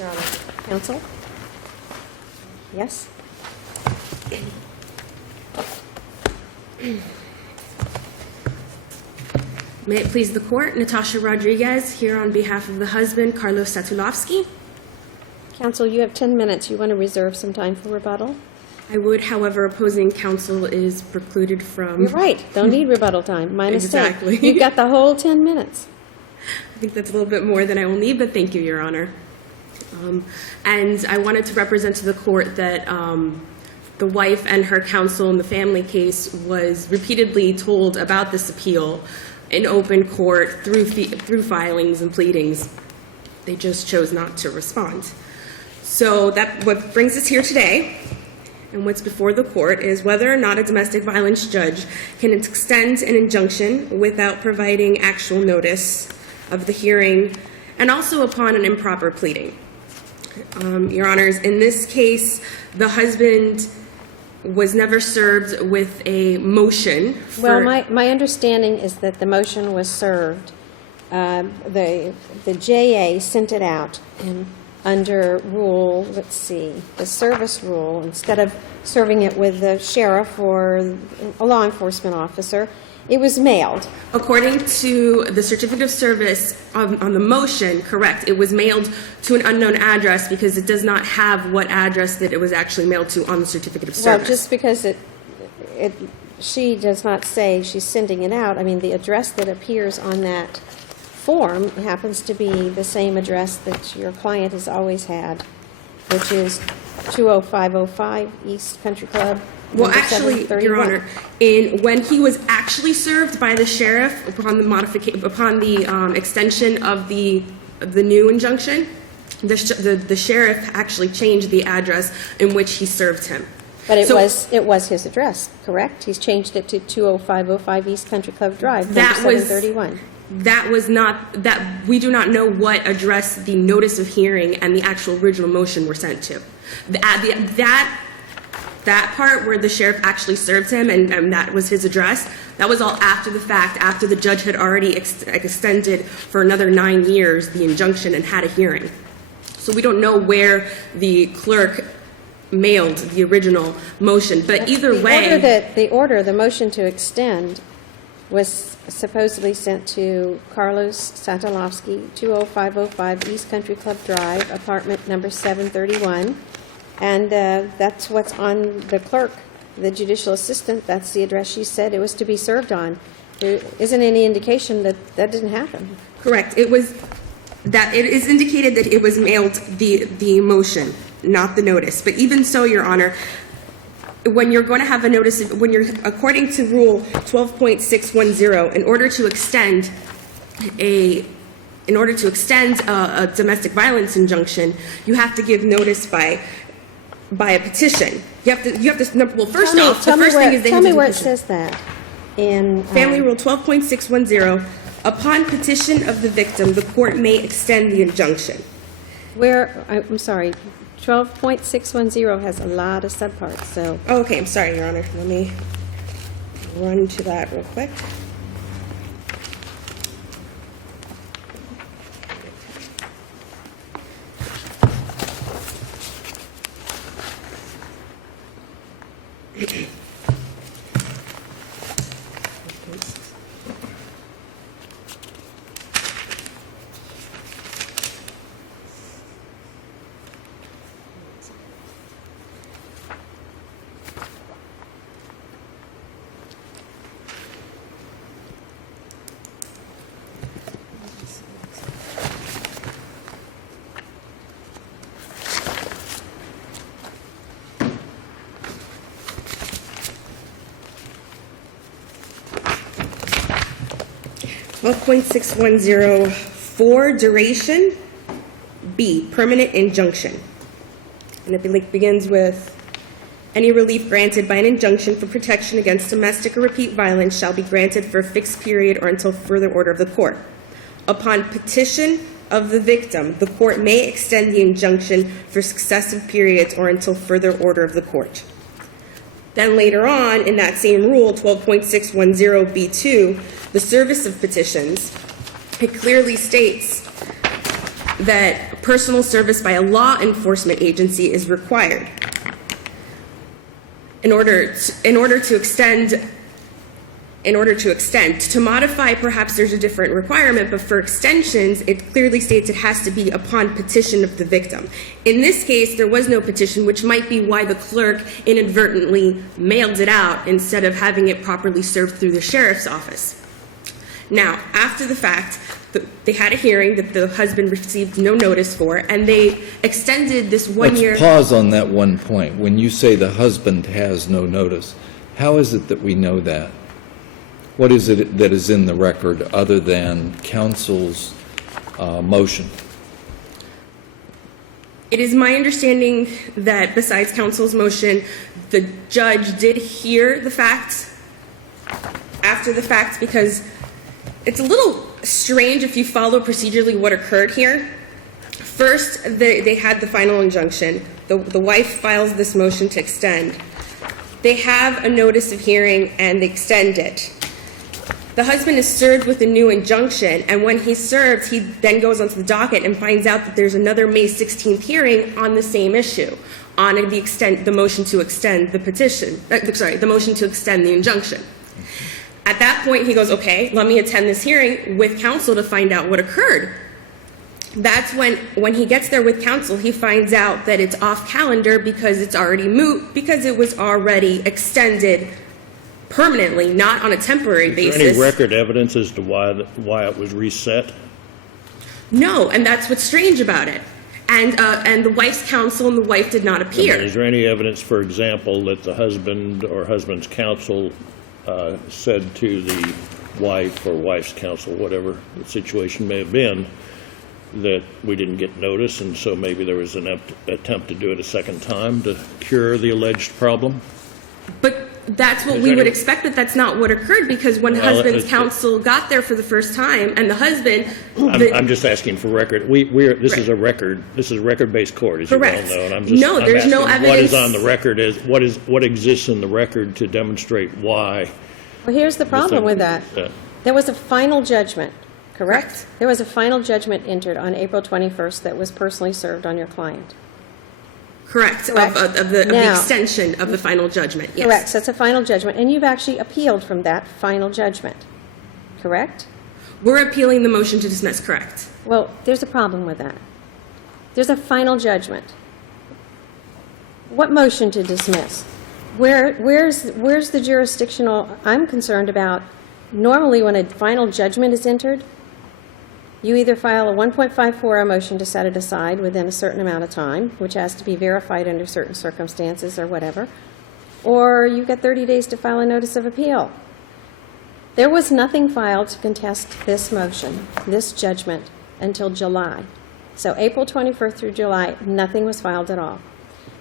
Your Honor. Counsel? Yes? May it please the court, Natasha Rodriguez here on behalf of the husband, Carlos Satulovsky. Counsel, you have 10 minutes. You want to reserve some time for rebuttal? I would, however, opposing counsel is precluded from... You're right. Don't need rebuttal time. My mistake. Exactly. You've got the whole 10 minutes. I think that's a little bit more than I will need, but thank you, Your Honor. And I wanted to represent to the court that the wife and her counsel in the family case was repeatedly told about this appeal in open court through filings and pleadings. They just chose not to respond. So what brings us here today, and what's before the court, is whether or not a domestic violence judge can extend an injunction without providing actual notice of the hearing, and also upon an improper pleading. Your Honors, in this case, the husband was never served with a motion for... Well, my understanding is that the motion was served. The JA sent it out, and under rule, let's see, the service rule, instead of serving it with the sheriff or a law enforcement officer, it was mailed. According to the certificate of service on the motion, correct, it was mailed to an unknown address because it does not have what address that it was actually mailed to on the certificate of service. Well, just because she does not say she's sending it out, I mean, the address that appears on that form happens to be the same address that your client has always had, which is 20505 East Country Club. Well, actually, Your Honor, when he was actually served by the sheriff upon the extension of the new injunction, the sheriff actually changed the address in which he served him. But it was his address, correct? He's changed it to 20505 East Country Club Drive, number 731. That was not, that we do not know what address the notice of hearing and the actual original motion were sent to. That part where the sheriff actually served him and that was his address, that was all after the fact, after the judge had already extended for another 9 years the injunction and had a hearing. So we don't know where the clerk mailed the original motion, but either way... The motion to extend was supposedly sent to Carlos Satulovsky, 20505 East Country Club Drive, apartment number 731. And that's what's on the clerk, the judicial assistant. That's the address she said it was to be served on. There isn't any indication that that didn't happen. Correct. It is indicated that it was mailed the motion, not the notice. But even so, Your Honor, when you're going to have a notice, according to Rule 12.610, in order to extend a domestic violence injunction, you have to give notice by a petition. You have to well, first off, the first thing is they have to petition. Tell me where it says that. In Family Rule 12.610, upon petition of the victim, the court may extend the injunction. I'm sorry, 12.610 has a lot of subparts, so. Oh, okay, I'm sorry, Your Honor. Let me run to that real quick. .610 duration, B, permanent injunction. And it begins with, any relief granted by an injunction for protection against domestic or repeat violence shall be granted for a fixed period or until further order of the court. Upon petition of the victim, the court may extend the injunction for successive periods or until further order of the court. Then later on, in that same rule, 12.610B2, the service of petitions, it clearly states that personal service by a law enforcement agency is required. In order to extend, to modify, perhaps there's a different requirement, but for extensions, it clearly states it has to be upon petition of the victim. In this case, there was no petition, which might be why the clerk inadvertently mailed it out instead of having it properly served through the sheriff's office. Now, after the fact, they had a hearing that the husband received no notice for, and they extended this 1 year. Let's pause on that one point. When you say the husband has no notice, how is it that we know that? What is it that is in the record other than counsel's motion? It is my understanding that besides counsel's motion, the judge did hear the facts after the fact, because it's a little strange if you follow procedurally what occurred here. First, they had the final injunction. The wife files this motion to extend. They have a notice of hearing and they extend it. The husband is served with a new injunction, and when he's served, he then goes onto the docket and finds out that there's another May 16th hearing on the same issue, on the motion to extend the petition, the motion to extend the injunction. At that point, he goes, okay, let me attend this hearing with counsel to find out what occurred. That's when he gets there with counsel, he finds out that it's off calendar because it's already moot, because it was already extended permanently, not on a temporary basis. Is there any record evidence as to why it was reset? No, and that's what's strange about it. And the wife's counsel and the wife did not appear. Is there any evidence, for example, that the husband or husband's counsel said to the wife or wife's counsel, whatever the situation may have been, that we didn't get notice, and so maybe there was an attempt to do it a second time to cure the alleged problem? But that's what we would expect, that that's not what occurred, because when the husband's counsel got there for the first time, and the husband... I'm just asking for record. This is a record-based court, as correct. You well know. And there's no evidence. What is on the record what exists in the record to demonstrate why. Well, here's the problem with that. There was a final judgment, correct? There was a final judgment entered on April 21st that was personally served on your client. Correct. Of the extension of the final judgment, yes. Correct. So it's a final judgment, and you've actually appealed from that final judgment, correct? We're appealing the motion to dismiss, correct. Well, there's a problem with that. There's a final judgment. What motion to dismiss? Where's the jurisdictional? I'm concerned about, normally when a final judgment is entered, you either file a 1.54 motion to set it aside within a certain amount of time, which has to be verified under certain circumstances or whatever, or you get 30 days to file a notice of appeal. There was nothing filed to contest this motion, this judgment, until July. So April 21st through July, nothing was filed at all.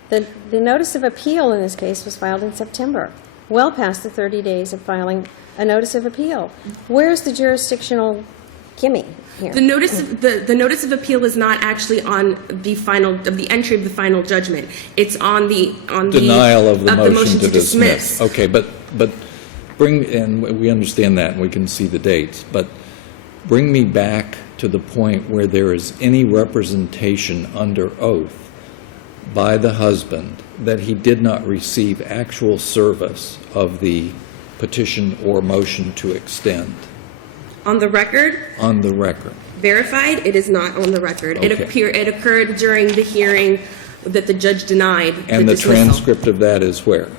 The notice of appeal in this case was filed in September, well past the 30 days of filing a notice of appeal. Where's the jurisdictional gimme here? The notice of appeal is not actually on the entry of the final judgment. It's on the denial of the motion to dismiss. Okay, but and we understand that and we can see the dates, but bring me back to the point where there is any representation under oath by the husband that he did not receive actual service of the petition or motion to extend. On the record? On the record. Verified? It is not on the record. Okay. It occurred during the hearing that the judge denied And the dismissal. transcript of that is where?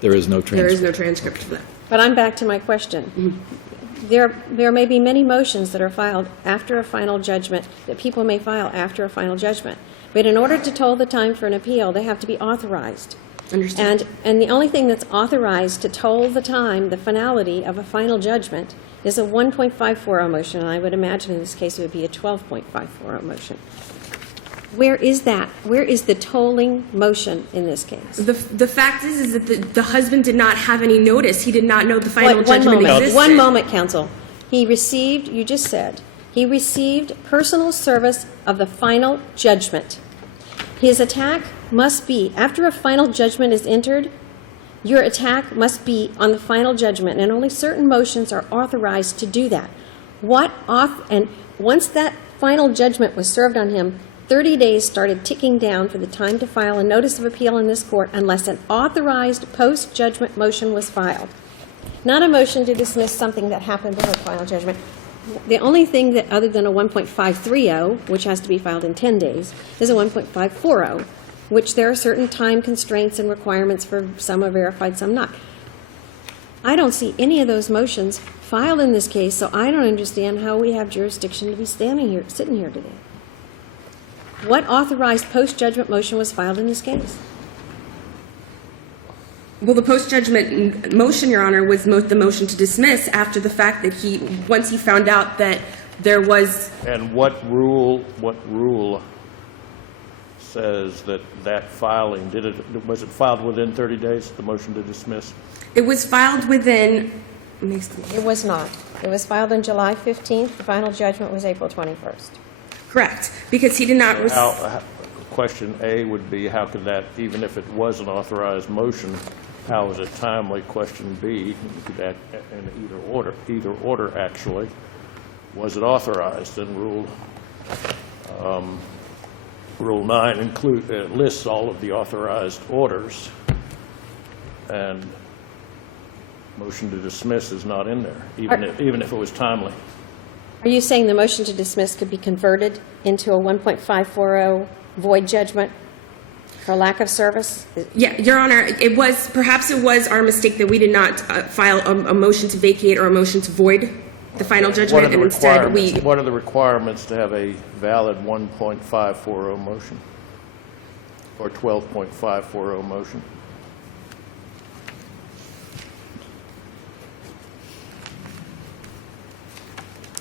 There is no transcript. There is no transcript of that. But I'm back to my question. Mm-hmm. There may be many motions that are filed after a final judgment, that people may file after a final judgment. But in order to toll the time for an appeal, they have to be authorized. Understand. And the only thing that's authorized to toll the time, the finality of a final judgment, is a 1.54 motion, and I would imagine in this case it would be a 12.54 motion. Where is that? Where is the tolling motion in this case? The fact is that the husband did not have any notice. He did not know the final judgment existed. One moment, counsel. He received, you just said, he received personal service of the final judgment. His attack must be, after a final judgment is entered, your attack must be on the final judgment, and only certain motions are authorized to do that. And once that final judgment was served on him, 30 days started ticking down for the time to file a notice of appeal in this court unless an authorized post-judgment motion was filed. Not a motion to dismiss something that happened before final judgment. The only thing that, other than a 1.530, which has to be filed in 10 days, is a 1.540, which there are certain time constraints and requirements for some are verified, some not. I don't see any of those motions filed in this case, so I don't understand how we have jurisdiction to be standing here, sitting here today. What authorized post-judgment motion was filed in this case? Well, the post-judgment motion, Your Honor, was the motion to dismiss after the fact that once he found out that there was... And what rule says that filing, was it filed within 30 days, the motion to dismiss? It was filed within... It was not. It was filed on July 15th. The final judgment was April 21st. Correct, because he did not... Question A would be, how could that, even if it was an authorized motion, how is it timely? Question B, that in either order actually, was it authorized? And Rule 9 lists all of the authorized orders, and motion to dismiss is not in there, even if it was timely. Are you saying the motion to dismiss could be converted into a 1.540 void judgment for lack of service? Yeah, Your Honor, perhaps it was our mistake that we did not file a motion to vacate or a motion to void the final judgment, and instead we... What are the requirements to have a valid 1.540 motion or 12.540 motion?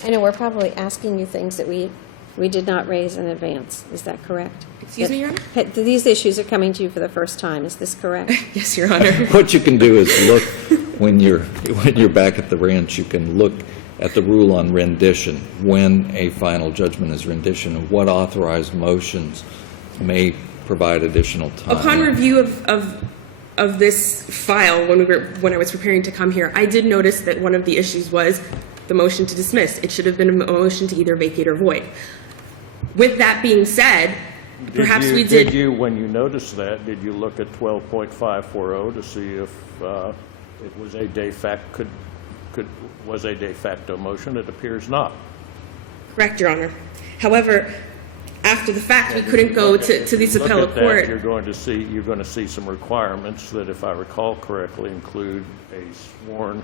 I know we're probably asking you things that we did not raise in advance. Is that correct? Excuse me, Your Honor? These issues are coming to you for the first time. Is this correct? Yes, Your Honor. What you can do is look, when you're back at the ranch, you can look at the rule on rendition, when a final judgment is rendition, and what authorized motions may provide additional time. Upon review of this file, when I was preparing to come here, I did notice that one of the issues was the motion to dismiss. It should have been a motion to either vacate or void. With that being said, perhaps we did... Did you, when you noticed that, did you look at 12.540 to see if it was a de facto, was a de facto motion? It appears not. Correct, Your Honor. However, after the fact, we couldn't go to this appellate court. You're going to see some requirements that, if I recall correctly, include a sworn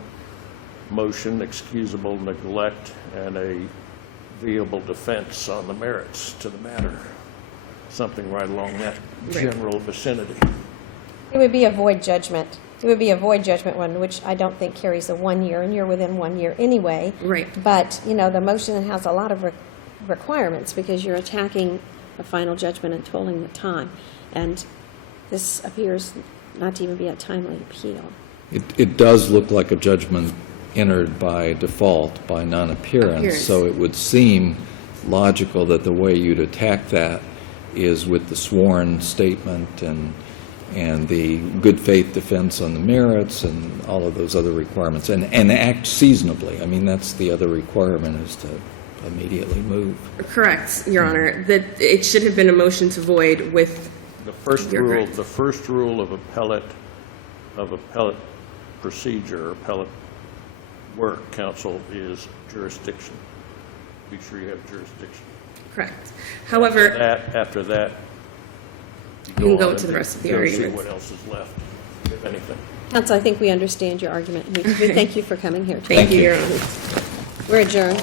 motion, excusable neglect, and a viable defense on the merits to the matter. Something right along that general vicinity. It would be a void judgment. It would be a void judgment one, which I don't think carries a 1 year, and you're within 1 year anyway. Right. But, you know, the motion has a lot of requirements because you're attacking a final judgment and tolling the time. And this appears not to even be a timely appeal. It does look like a judgment entered by default, by non-appearance, Appearance. so it would seem logical that the way you'd attack that is with the sworn statement and the good faith defense on the merits and all of those other requirements, and act seasonably. I mean, that's the other requirement, is to immediately move. Correct, Your Honor. That it should have been a motion to void with... The first You're rule, correct. the first rule of appellate procedure, appellate work, counsel, is jurisdiction. Be sure you have jurisdiction. Correct. However... After that, You can go on to the rest of the and arguments. see what else is left, if anything. Counsel, I think we understand your argument. We thank you for coming here. Thank you, you. Your Honor. We're adjourned.